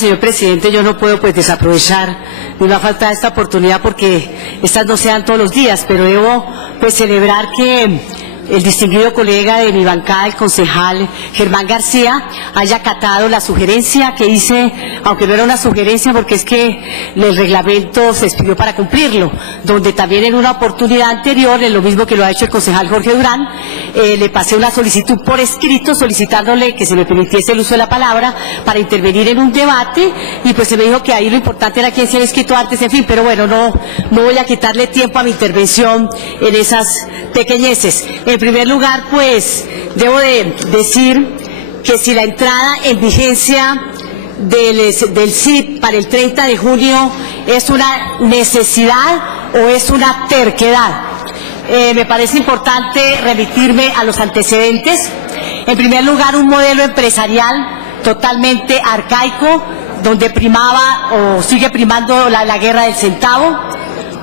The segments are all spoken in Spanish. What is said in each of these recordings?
Señor presidente, yo no puedo pues desaprovechar ni una falta de esta oportunidad porque estas no se dan todos los días, pero debo pues celebrar que el distinguido colega de mi bancada, el concejal Germán García, haya acatado la sugerencia que hice, aunque no era una sugerencia porque es que el reglamento se expidió para cumplirlo, donde también en una oportunidad anterior, en lo mismo que lo ha hecho el concejal Jorge Durán, le pasé una solicitud por escrito solicitándole que se me permitiese el uso de la palabra para intervenir en un debate y pues se me dijo que ahí lo importante era quién se había escrito antes, en fin, pero bueno, no voy a quitarle tiempo a mi intervención en esas pequeñeces. En primer lugar, pues, debo de decir que si la entrada en vigencia del CIP para el 30 de junio es una necesidad o es una terquedad. Me parece importante remitirme a los antecedentes. En primer lugar, un modelo empresarial totalmente arcaico, donde primaba o sigue primando la guerra del centavo,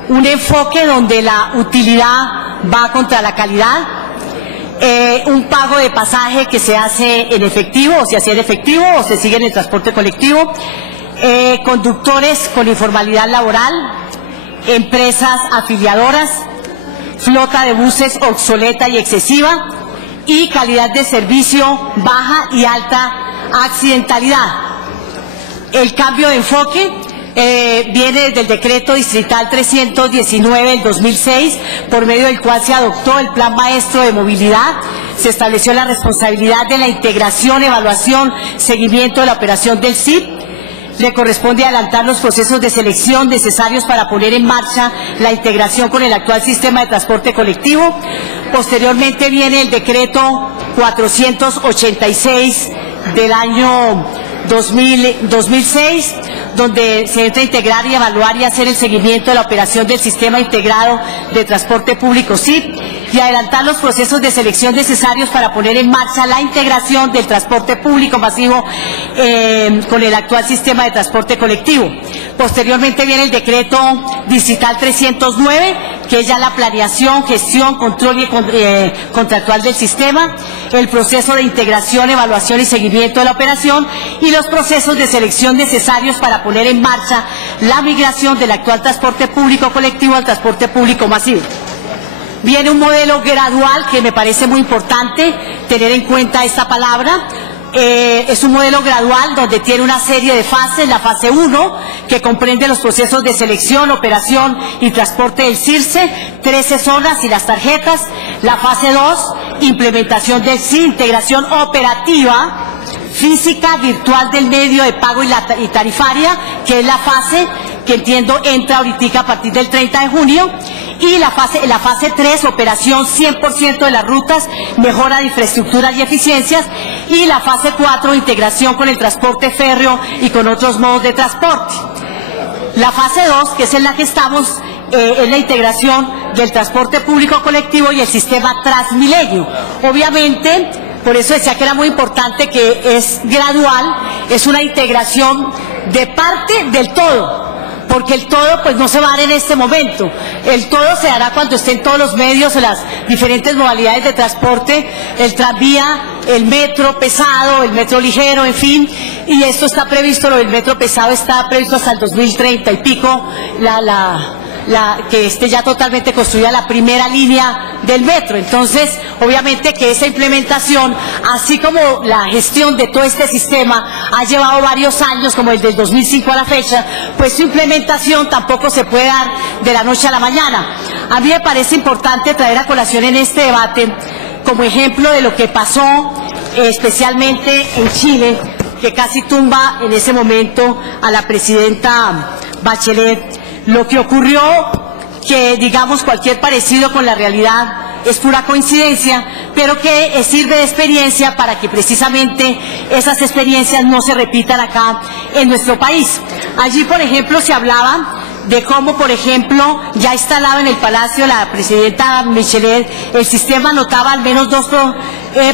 un enfoque donde la utilidad va contra la calidad, un pago de pasaje que se hace en efectivo, o se hacía en efectivo, o se sigue en el transporte colectivo, conductores con informalidad laboral, empresas afiliadoras, flota de buses obsoleta y excesiva, y calidad de servicio baja y alta accidentalidad. El cambio de enfoque viene desde el decreto distrital 319 del 2006, por medio del cual se adoptó el Plan Maestro de Movilidad. Se estableció la responsabilidad de la integración, evaluación, seguimiento de la operación del CIP. Le corresponde adelantar los procesos de selección necesarios para poner en marcha la integración con el actual sistema de transporte colectivo. Posteriormente viene el decreto 486 del año 2006, donde se entra a integrar y evaluar y hacer el seguimiento de la operación del Sistema Integrado de Transporte Público CIP y adelantar los procesos de selección necesarios para poner en marcha la integración del transporte público masivo con el actual sistema de transporte colectivo. Posteriormente viene el decreto distrital 309, que es ya la planeación, gestión, control y contractual del sistema, el proceso de integración, evaluación y seguimiento de la operación y los procesos de selección necesarios para poner en marcha la migración del actual transporte público colectivo al transporte público masivo. Viene un modelo gradual que me parece muy importante tener en cuenta esta palabra. Es un modelo gradual donde tiene una serie de fases. La fase 1, que comprende los procesos de selección, operación y transporte del CIRSE, 13 zonas y las tarjetas. La fase 2, implementación del CIP, integración operativa, física, virtual del medio de pago y tarifaria, que es la fase que entiendo entra ahorita a partir del 30 de junio. Y la fase 3, operación 100% de las rutas, mejora de infraestructuras y eficiencias. Y la fase 4, integración con el transporte férreo y con otros modos de transporte. La fase 2, que es en la que estamos, es la integración del transporte público colectivo y el sistema Transmilenio. Obviamente, por eso decía que era muy importante que es gradual, es una integración de parte del todo. Porque el todo pues no se va a dar en este momento, el todo se dará cuando estén todos los medios, las diferentes modalidades de transporte, el tranvía, el metro pesado, el metro ligero, en fin, y esto está previsto, lo del metro pesado está previsto hasta el 2030 y pico, que esté ya totalmente construida la primera línea del metro. Entonces, obviamente que esa implementación, así como la gestión de todo este sistema ha llevado varios años, como el del 2005 a la fecha, pues su implementación tampoco se puede dar de la noche a la mañana. A mí me parece importante traer a colación en este debate, como ejemplo de lo que pasó especialmente en Chile, que casi tumba en ese momento a la presidenta Bachelet. Lo que ocurrió, que digamos cualquier parecido con la realidad es pura coincidencia, pero que sirve de experiencia para que precisamente esas experiencias no se repitan acá en nuestro país. Allí, por ejemplo, se hablaba de cómo, por ejemplo, ya instalado en el Palacio la presidenta Bachelet, el sistema notaba al menos 2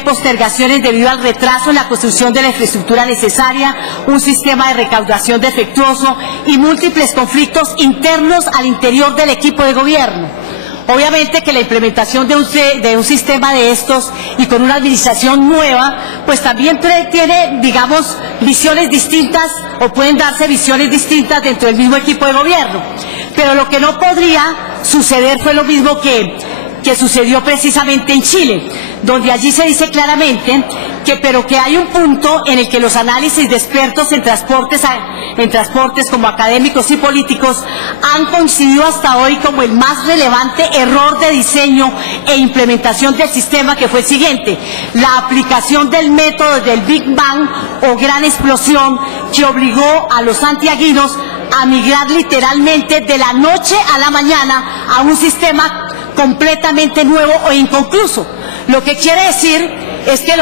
postergaciones debido al retraso en la construcción de la infraestructura necesaria, un sistema de recaudación defectuoso y múltiples conflictos internos al interior del equipo de gobierno. Obviamente que la implementación de un sistema de estos y con una administración nueva, pues también tiene, digamos, visiones distintas o pueden darse visiones distintas dentro del mismo equipo de gobierno. Pero lo que no podría suceder fue lo mismo que sucedió precisamente en Chile, donde allí se dice claramente que hay un punto en el que los análisis de expertos en transportes como académicos y políticos han coincidido hasta hoy como el más relevante error de diseño e implementación del sistema, que fue el siguiente: la aplicación del método del Big Bang o gran explosión, que obligó a los santiaguinos a migrar literalmente de la noche a la mañana a un sistema completamente nuevo o inconcluso. Lo que quiere decir es que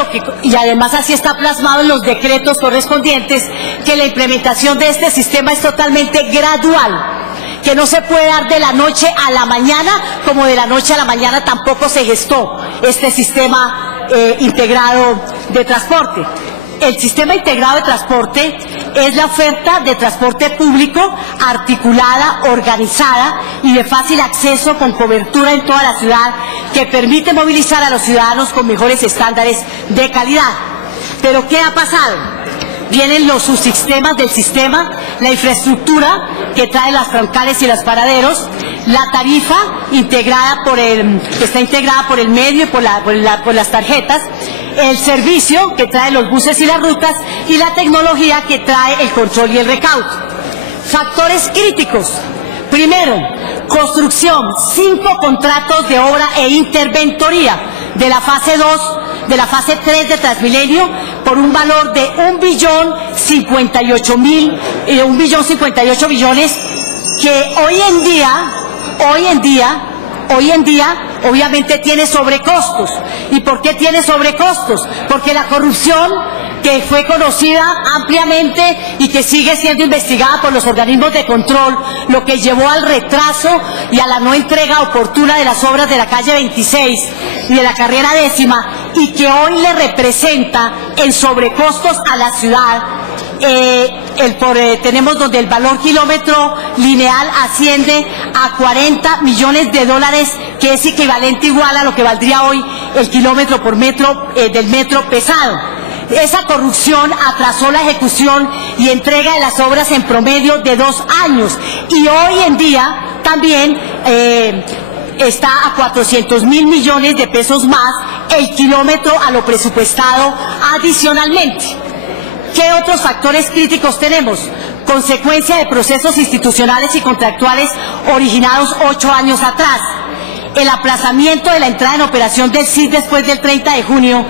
y además así está plasmado en los decretos correspondientes, que la implementación de este sistema es totalmente gradual, que no se puede dar de la noche a la mañana, como de la noche a la mañana tampoco se gestó este sistema integrado de transporte. El sistema integrado de transporte es la oferta de transporte público articulada, organizada y de fácil acceso, con cobertura en toda la ciudad, que permite movilizar a los ciudadanos con mejores estándares de calidad. Pero ¿qué ha pasado? Vienen los subsistemas del sistema, la infraestructura que trae las troncales y los paraderos, la tarifa integrada que está integrada por el medio y por las tarjetas, el servicio que trae los buses y las rutas, y la tecnología que trae el control y el recaudo. Factores críticos: primero, construcción, 5 contratos de obra e interventoría de la fase 2, de la fase 3 de Transmilenio, por un valor de 1.058 billones, que hoy en día obviamente tiene sobrecostos. ¿Y por qué tiene sobrecostos? Porque la corrupción, que fue conocida ampliamente y que sigue siendo investigada por los organismos de control, lo que llevó al retraso y a la no entrega oportuna de las obras de la calle 26 y de la carrera 10ª, y que hoy le representa en sobrecostos a la ciudad. Tenemos donde el valor kilómetro lineal asciende a $40 millones, que es equivalente igual a lo que valdría hoy el kilómetro por metro del metro pesado. Esa corrupción atrasó la ejecución y entrega de las obras en promedio de 2 años, y hoy en día también está a 400.000 millones de pesos más el kilómetro a lo presupuestado adicionalmente. ¿Qué otros factores críticos tenemos? Consecuencia de procesos institucionales y contractuales originados 8 años atrás. El aplazamiento de la entrada en operación del CID después del 30 de junio.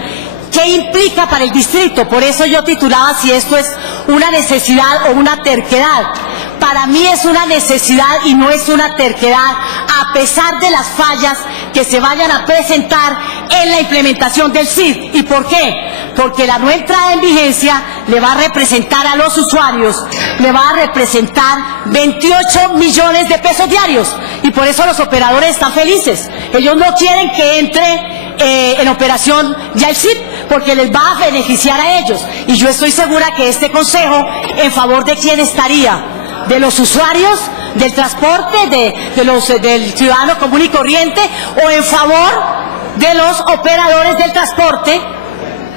¿Qué implica para el distrito? Por eso yo titulaba si esto es una necesidad o una terquedad. Para mí es una necesidad y no es una terquedad, a pesar de las fallas que se vayan a presentar en la implementación del CID. ¿Y por qué? Porque la no entrada en vigencia le va a representar a los usuarios, le va a representar 28 millones de pesos diarios, y por eso los operadores están felices. Ellos no quieren que entre en operación ya el CID, porque les va a beneficiar a ellos, y yo estoy segura que este consejo, ¿en favor de quién estaría? ¿De los usuarios del transporte, del ciudadano común y corriente, o en favor de los operadores del transporte,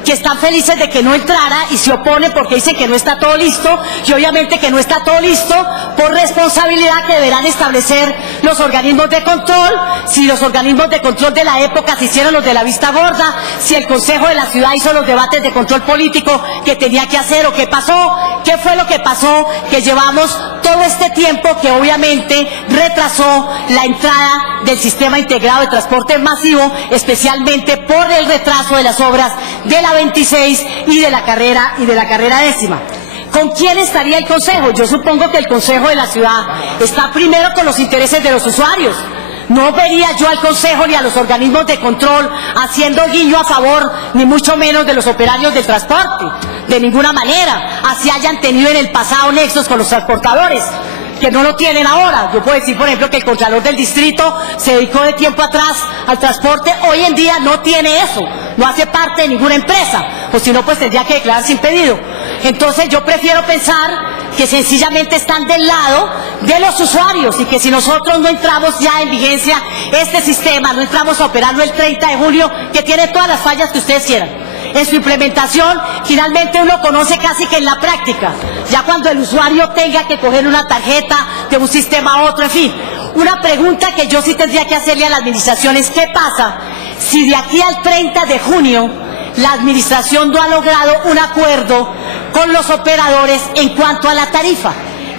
que están felices de que no entrara y se oponen porque dicen que no está todo listo, y obviamente que no está todo listo por responsabilidad que deberán establecer los organismos de control? Si los organismos de control de la época se hicieron los de la vista gorda, si el Consejo de la Ciudad hizo los debates de control político que tenía que hacer, o qué pasó, qué fue lo que pasó, que llevamos todo este tiempo, que obviamente retrasó la entrada del sistema integrado de transporte masivo, especialmente por el retraso de las obras de la 26 y de la carrera 10ª. ¿Con quién estaría el Consejo? Yo supongo que el Consejo de la Ciudad está primero con los intereses de los usuarios. No vería yo al Consejo ni a los organismos de control haciendo guiño a favor, ni mucho menos de los operarios del transporte, de ninguna manera, así hayan tenido en el pasado nexos con los transportadores, que no lo tienen ahora. Yo puedo decir, por ejemplo, que el Contralor del Distrito se dedicó de tiempo atrás al transporte, hoy en día no tiene eso, no hace parte de ninguna empresa, o si no, pues tendría que declararse impedido. Entonces yo prefiero pensar que sencillamente están del lado de los usuarios y que si nosotros no entramos ya en vigencia este sistema, no entramos a operarlo el 30 de julio, que tiene todas las fallas que ustedes quieran, en su implementación, finalmente uno conoce casi que en la práctica, ya cuando el usuario tenga que coger una tarjeta de un sistema a otro, en fin. Una pregunta que yo sí tendría que hacerle a la administración es: ¿qué pasa si de aquí al 30 de junio la administración no ha logrado un acuerdo con los operadores en cuanto a la tarifa?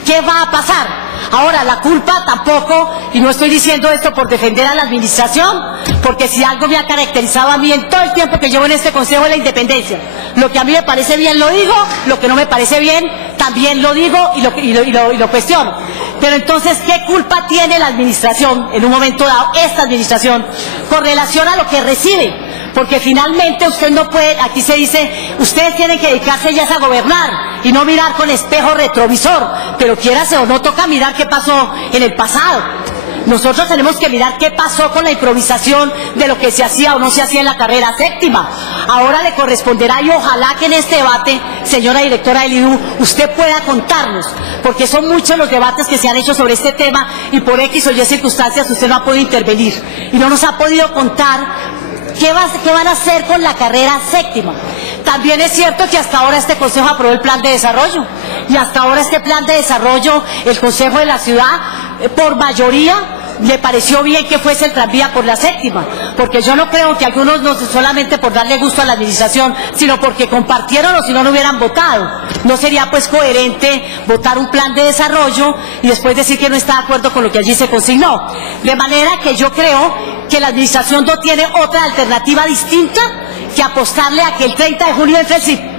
¿Qué va a pasar? Ahora, la culpa tampoco, y no estoy diciendo esto por defender a la administración, porque si algo me ha caracterizado a mí en todo el tiempo que llevo en este Consejo es la independencia. Lo que a mí me parece bien lo digo, lo que no me parece bien también lo digo y lo cuestiono. Pero entonces, ¿qué culpa tiene la administración, en un momento dado, esta administración, con relación a lo que recibe? Porque finalmente usted no puede, aquí se dice, ustedes tienen que dedicarse ya a gobernar y no mirar con espejo retrovisor, pero quiérase o no, toca mirar qué pasó en el pasado. Nosotros tenemos que mirar qué pasó con la improvisación de lo que se hacía o no se hacía en la carrera séptima. Ahora le corresponderá, y ojalá que en este debate, señora directora del IDU, usted pueda contarnos, porque son muchos los debates que se han hecho sobre este tema y por X o Y circunstancias usted no ha podido intervenir y no nos ha podido contar ¿qué van a hacer con la carrera séptima? También es cierto que hasta ahora este Consejo aprobó el plan de desarrollo y hasta ahora este plan de desarrollo, el Consejo de la Ciudad, por mayoría, le pareció bien que fuese el tranvía por la séptima, porque yo no creo que algunos, no solamente por darle gusto a la administración, sino porque compartieron o si no, no hubieran votado. No sería pues coherente votar un plan de desarrollo y después decir que no está de acuerdo con lo que allí se consignó. De manera que yo creo que la administración no tiene otra alternativa distinta que apostarle a que el 30 de junio entre el CIP.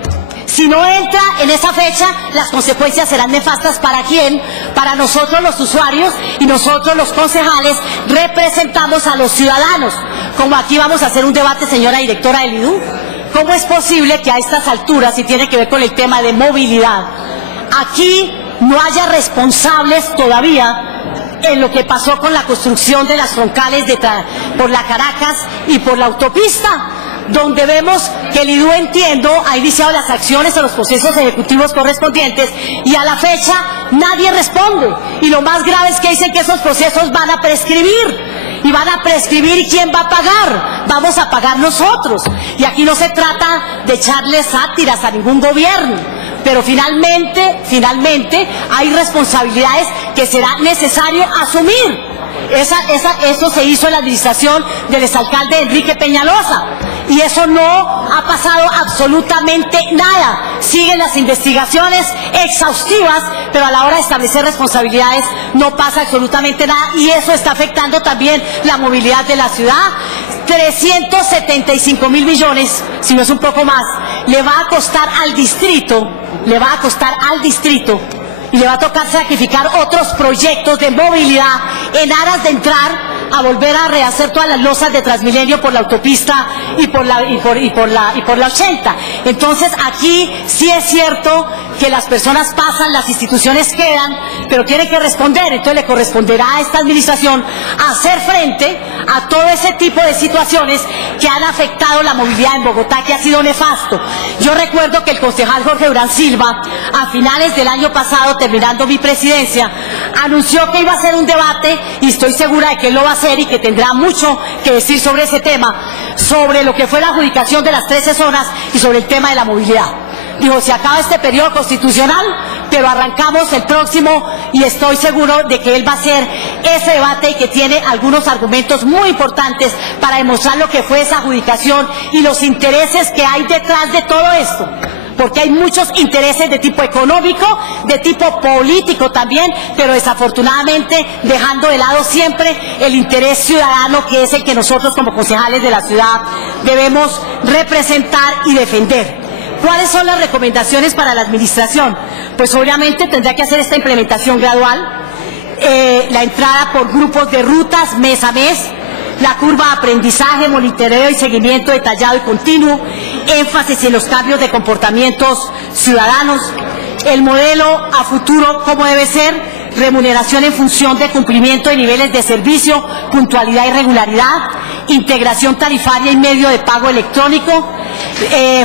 Si no entra en esa fecha, las consecuencias serán nefastas. ¿Para quién? Para nosotros los usuarios, y nosotros los concejales representamos a los ciudadanos. Como aquí vamos a hacer un debate, señora directora del IDU, ¿cómo es posible que a estas alturas, y tiene que ver con el tema de movilidad, aquí no haya responsables todavía en lo que pasó con la construcción de las troncales por la Caracas y por la autopista? Donde vemos que el IDU, entiendo, ha iniciado las acciones o los procesos ejecutivos correspondientes y a la fecha nadie responde. Y lo más grave es que dicen que esos procesos van a prescribir. Y van a prescribir, ¿y quién va a pagar? Vamos a pagar nosotros. Y aquí no se trata de echarle sátiras a ningún gobierno, pero finalmente hay responsabilidades que será necesario asumir. Eso se hizo en la administración del exalcalde Enrique Peñalosa y eso no ha pasado absolutamente nada. Siguen las investigaciones exhaustivas, pero a la hora de establecer responsabilidades no pasa absolutamente nada y eso está afectando también la movilidad de la ciudad. 375.000 millones, si no es un poco más, le va a costar al distrito y le va a tocar sacrificar otros proyectos de movilidad en aras de entrar a volver a rehacer todas las losas de Transmilenio por la autopista y por la 80. Entonces aquí sí es cierto que las personas pasan, las instituciones quedan, pero tienen que responder. Entonces le corresponderá a esta administración hacer frente a todo ese tipo de situaciones que han afectado la movilidad en Bogotá, que ha sido nefasto. Yo recuerdo que el concejal Jorge Durán Silva, a finales del año pasado, terminando mi presidencia, anunció que iba a hacer un debate, y estoy segura de que él lo va a hacer y que tendrá mucho que decir sobre ese tema, sobre lo que fue la adjudicación de las 13 zonas y sobre el tema de la movilidad. Digo, se acaba este periodo constitucional, pero arrancamos el próximo y estoy seguro de que él va a hacer ese debate y que tiene algunos argumentos muy importantes para demostrar lo que fue esa adjudicación y los intereses que hay detrás de todo esto. Porque hay muchos intereses de tipo económico, de tipo político también, pero desafortunadamente dejando de lado siempre el interés ciudadano, que es el que nosotros como concejales de la ciudad debemos representar y defender. ¿Cuáles son las recomendaciones para la administración? Pues obviamente tendrá que hacer esta implementación gradual, la entrada por grupos de rutas mes a mes, la curva de aprendizaje, monitoreo y seguimiento detallado y continuo, énfasis en los cambios de comportamientos ciudadanos, el modelo a futuro, cómo debe ser, remuneración en función de cumplimiento de niveles de servicio, puntualidad y regularidad, integración tarifaria y medio de pago electrónico,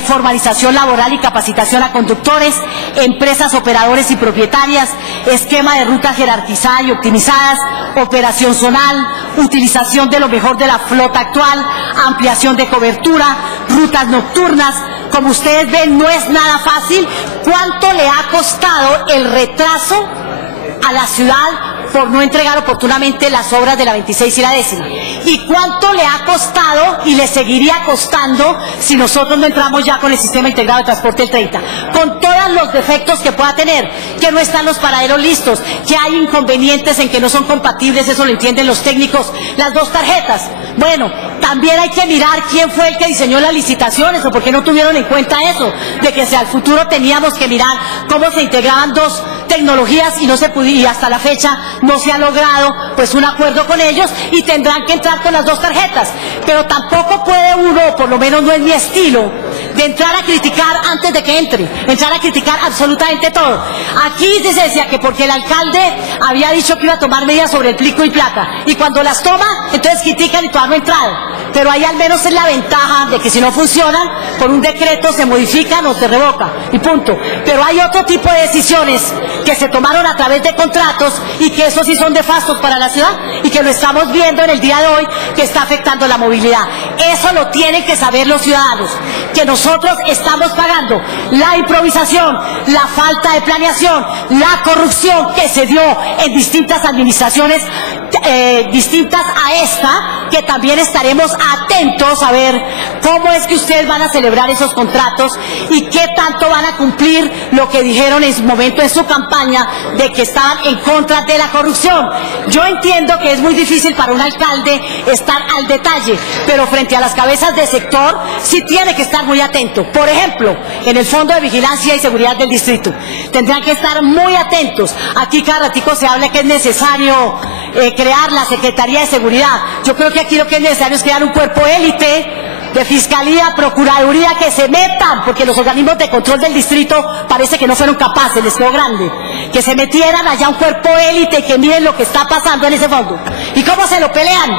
formalización laboral y capacitación a conductores, empresas, operadores y propietarias, esquema de rutas jerarquizadas y optimizadas, operación zonal, utilización de lo mejor de la flota actual, ampliación de cobertura, rutas nocturnas. Como ustedes ven, no es nada fácil. ¿Cuánto le ha costado el retraso a la ciudad por no entregar oportunamente las obras de la 26 y la 10ª? ¿Y cuánto le ha costado y le seguiría costando si nosotros no entramos ya con el sistema integrado de transporte del 30? Con todos los defectos que pueda tener, que no están los paraderos listos, que hay inconvenientes en que no son compatibles, eso lo entienden los técnicos, las dos tarjetas. Bueno, también hay que mirar quién fue el que diseñó las licitaciones o por qué no tuvieron en cuenta eso, de que si al futuro teníamos que mirar cómo se integraban dos tecnologías y no se pudo, y hasta la fecha no se ha logrado pues un acuerdo con ellos y tendrán que entrar con las dos tarjetas. Pero tampoco puede uno, por lo menos no es mi estilo, de entrar a criticar antes de que entre, entrar a criticar absolutamente todo. Aquí se decía que porque el alcalde había dicho que iba a tomar medidas sobre el pico y placa, y cuando las toma, entonces critican y todavía no ha entrado. Pero ahí al menos es la ventaja de que si no funcionan, por un decreto se modifican o se revoca, y punto. Pero hay otro tipo de decisiones que se tomaron a través de contratos y que esos sí son nefastos para la ciudad y que lo estamos viendo en el día de hoy, que está afectando la movilidad. Eso lo tienen que saber los ciudadanos, que nosotros estamos pagando la improvisación, la falta de planeación, la corrupción que se dio en distintas administraciones distintas a esta, que también estaremos atentos a ver cómo es que ustedes van a celebrar esos contratos y qué tanto van a cumplir lo que dijeron en su momento en su campaña de que estaban en contra de la corrupción. Yo entiendo que es muy difícil para un alcalde estar al detalle, pero frente a las cabezas de sector sí tiene que estar muy atento. Por ejemplo, en el Fondo de Vigilancia y Seguridad del Distrito tendrán que estar muy atentos. Aquí cada ratico se habla que es necesario crear la Secretaría de Seguridad. Yo creo que aquí lo que es necesario es crear un cuerpo élite de Fiscalía, Procuraduría, que se metan, porque los organismos de control del distrito parece que no fueron capaces, les quedó grande, que se metieran allá un cuerpo élite y que miren lo que está pasando en ese fondo. ¿Y cómo se lo pelean?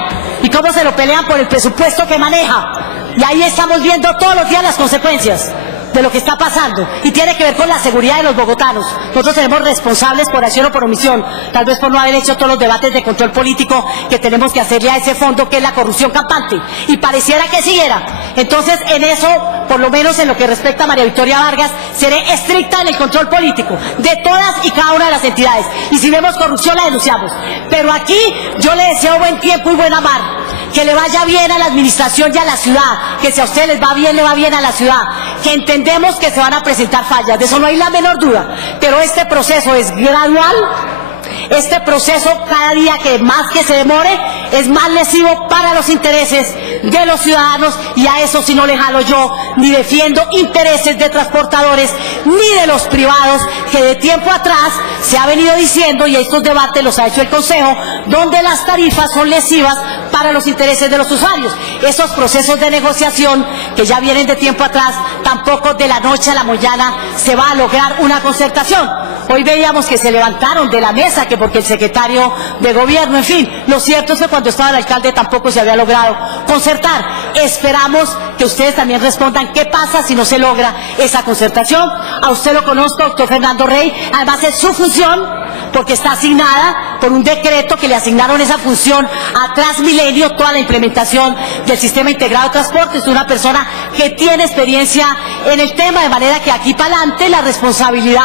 ¿Y cómo se lo pelean por el presupuesto que maneja? Y ahí estamos viendo todos los días las consecuencias de lo que está pasando, y tiene que ver con la seguridad de los bogotanos. Nosotros tenemos responsables por acción o por omisión, tal vez por no haber hecho todos los debates de control político que tenemos que hacerle a ese fondo, que es la corrupción campante, y pareciera que siguiera. Entonces, en eso, por lo menos en lo que respecta a María Victoria Vargas, seré estricta en el control político de todas y cada una de las entidades, y si vemos corrupción la denunciamos. Pero aquí yo le deseo buen tiempo y buena mar, que le vaya bien a la administración y a la ciudad, que si a ustedes les va bien, le va bien a la ciudad, que entendemos que se van a presentar fallas, de eso no hay la menor duda, pero este proceso es gradual. Este proceso, cada día que más que se demore, es más lesivo para los intereses de los ciudadanos, y a eso sí no le jalo yo, ni defiendo intereses de transportadores ni de los privados, que de tiempo atrás se ha venido diciendo, y estos debates los ha hecho el Consejo, donde las tarifas son lesivas para los intereses de los usuarios. Esos procesos de negociación que ya vienen de tiempo atrás, tampoco de la noche a la mañana se va a lograr una concertación. Hoy veíamos que se levantaron de la mesa, que porque el secretario de gobierno, en fin, lo cierto es que cuando estaba el alcalde tampoco se había logrado concertar. Esperamos que ustedes también respondan qué pasa si no se logra esa concertación. A usted lo conozco, doctor Fernando Rey, además es su función, porque está asignada por un decreto que le asignaron esa función a Transmilenio, toda la implementación del sistema integrado de transporte. Es una persona que tiene experiencia en el tema, de manera que aquí para adelante la responsabilidad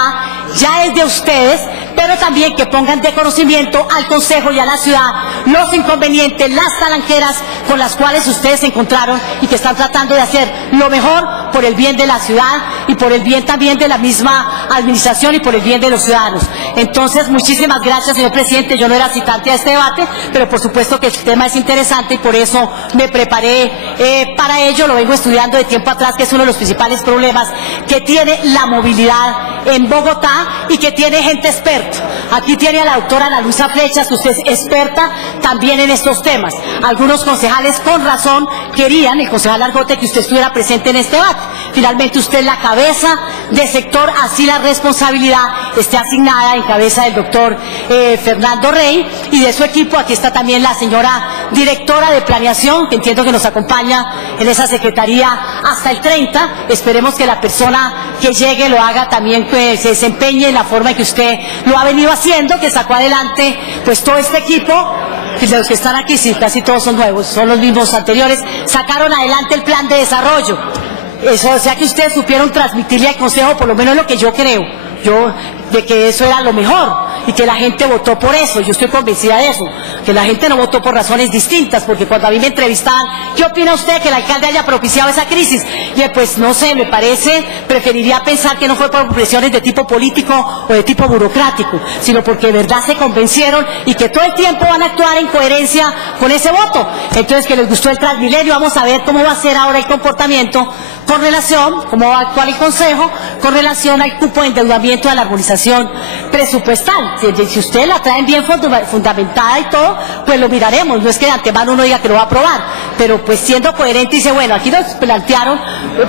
ya es de ustedes, pero también que pongan de conocimiento al Consejo y a la ciudad los inconvenientes, las talanqueras con las cuales ustedes se encontraron y que están tratando de hacer lo mejor por el bien de la ciudad y por el bien también de la misma administración y por el bien de los ciudadanos. Entonces, muchísimas gracias, señor presidente. Yo no era citante a este debate, pero por supuesto que el tema es interesante y por eso me preparé para ello. Lo vengo estudiando de tiempo atrás, que es uno de los principales problemas que tiene la movilidad en Bogotá y que tiene gente experta. Aquí tiene a la doctora Ana Luisa Flechas, que usted es experta también en estos temas. Algunos concejales con razón querían, el concejal Argote, que usted estuviera presente en este debate. Finalmente usted es la cabeza de sector, así la responsabilidad esté asignada en cabeza del doctor Fernando Rey y de su equipo. Aquí está también la señora directora de planeación, que entiendo que nos acompaña en esa secretaría hasta el 30. Esperemos que la persona que llegue lo haga también, pues se desempeñe en la forma en que usted lo ha venido haciendo, que sacó adelante pues todo este equipo. De los que están aquí, sí, casi todos son nuevos, son los mismos anteriores, sacaron adelante el plan de desarrollo. Eso, o sea que ustedes supieron transmitirle al Consejo, por lo menos lo que yo creo, de que eso era lo mejor y que la gente votó por eso. Yo estoy convencida de eso, que la gente no votó por razones distintas, porque cuando a mí me entrevistaban, ¿qué opina usted que el alcalde haya propiciado esa crisis? Y pues no sé, me parece, preferiría pensar que no fue por presiones de tipo político o de tipo burocrático, sino porque de verdad se convencieron y que todo el tiempo van a actuar en coherencia con ese voto. Entonces, que les gustó el Transmilenio. Vamos a ver cómo va a ser ahora el comportamiento con relación, cómo va a actuar el Consejo con relación al cupo de endeudamiento de la armonización presupuestal. Si ustedes la traen bien fundamentada y todo, pues lo miraremos. No es que de antemano uno diga que lo va a aprobar, pero pues siendo coherente dice, bueno, aquí nos plantearon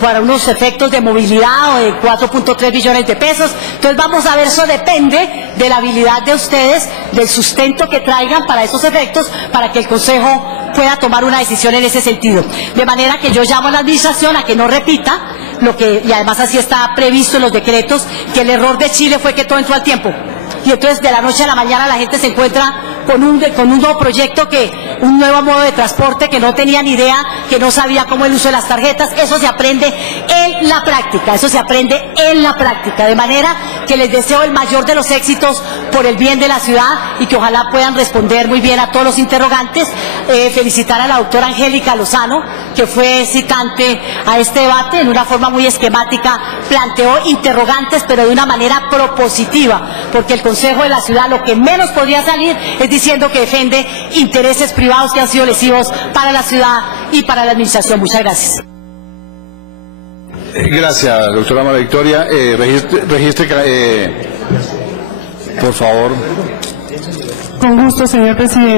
para unos efectos de movilidad o de 4.3 billones de pesos. Entonces vamos a ver, eso depende de la habilidad de ustedes, del sustento que traigan para esos efectos, para que el Consejo pueda tomar una decisión en ese sentido. De manera que yo llamo a la administración a que no repita lo que, y además así está previsto en los decretos, que el error de Chile fue que todo entró al tiempo. Y entonces de la noche a la mañana la gente se encuentra con un nuevo proyecto, un nuevo modo de transporte que no tenía ni idea, que no sabía cómo el uso de las tarjetas. Eso se aprende en la práctica, de manera que les deseo el mayor de los éxitos por el bien de la ciudad y que ojalá puedan responder muy bien a todos los interrogantes. Felicitar a la doctora Angélica Lozano, que fue citante a este debate, en una forma muy esquemática planteó interrogantes, pero de una manera propositiva, porque el Consejo de la Ciudad lo que menos podría salir es diciendo que defiende intereses privados que han sido lesivos para la ciudad y para la administración. Muchas gracias. Gracias, doctora María Victoria. Registre, por favor. Con gusto, señor presidente.